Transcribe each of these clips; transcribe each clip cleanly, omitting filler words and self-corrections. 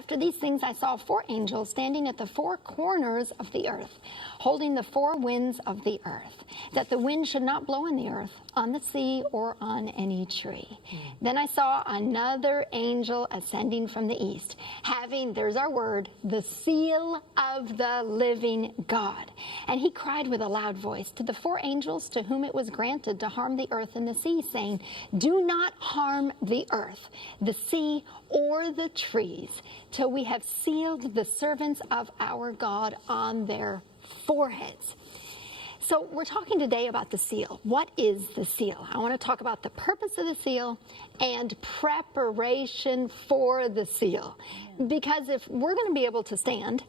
After these things I saw 4 angels standing at the 4 corners of the earth, holding the 4 winds of the earth, that the wind should not blow on the earth, on the sea, or on any tree. Then I saw another angel ascending from the east, having, there's our word, the seal of the living God. And he cried with a loud voice to the 4 angels to whom it was granted to harm the earth and the sea, saying, do not harm the earth, the sea, or the trees, till we have sealed the servants of our God on their foreheads. So we're talking today about the seal. What is the seal? I want to talk about the purpose of the seal and preparation for the seal. Because if we're going to be able to stand,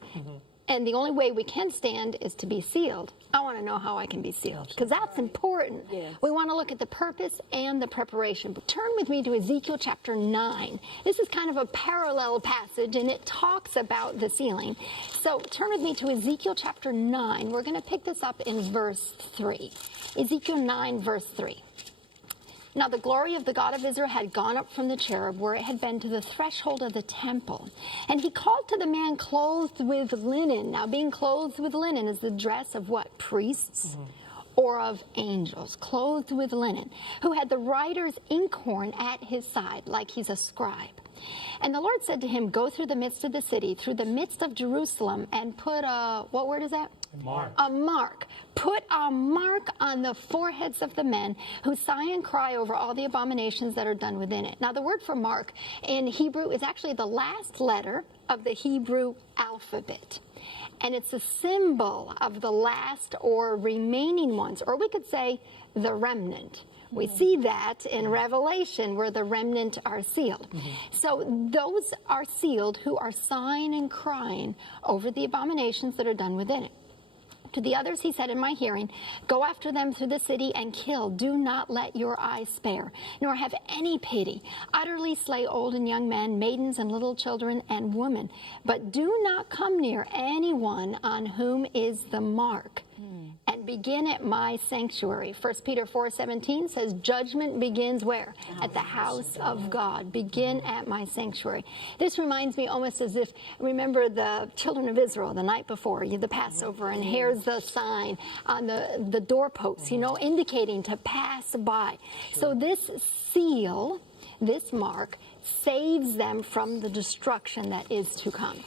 and the only way we can stand is to be sealed, I want to know how I can be sealed, because that's important. Yes. We want to look at the purpose and the preparation. But turn with me to Ezekiel chapter 9. This is kind of a parallel passage, and it talks about the sealing. So turn with me to Ezekiel chapter 9. We're going to pick this up in verse 3. Ezekiel 9, verse 3. Now the glory of the God of Israel had gone up from the cherub where it had been to the threshold of the temple. And he called to the man clothed with linen. Now being clothed with linen is the dress of what? Priests or of angels. Clothed with linen. Who had the writer's inkhorn at his side, like he's a scribe. And the Lord said to him, go through the midst of the city, through the midst of Jerusalem, and put a, what word is that? Mark. A mark. Put a mark on the foreheads of the men who sigh and cry over all the abominations that are done within it. Now, the word for mark in Hebrew is actually the last letter of the Hebrew alphabet. And it's a symbol of the last or remaining ones, or we could say the remnant. We see that in Revelation where the remnant are sealed. So those are sealed who are sighing and crying over the abominations that are done within it. To the others he said in my hearing, go after them through the city and kill. Do not let your eyes spare, nor have any pity. Utterly slay old and young men, maidens and little children and women. But do not come near anyone on whom is the mark. And begin at my sanctuary. 1 Peter 4:17 says, judgment begins where? At the house of God. Begin at my sanctuary. This reminds me almost as if, remember the children of Israel the night before, the Passover, and here's the sign on the doorposts, indicating to pass by. So this seal, this mark, saves them from the destruction that is to come.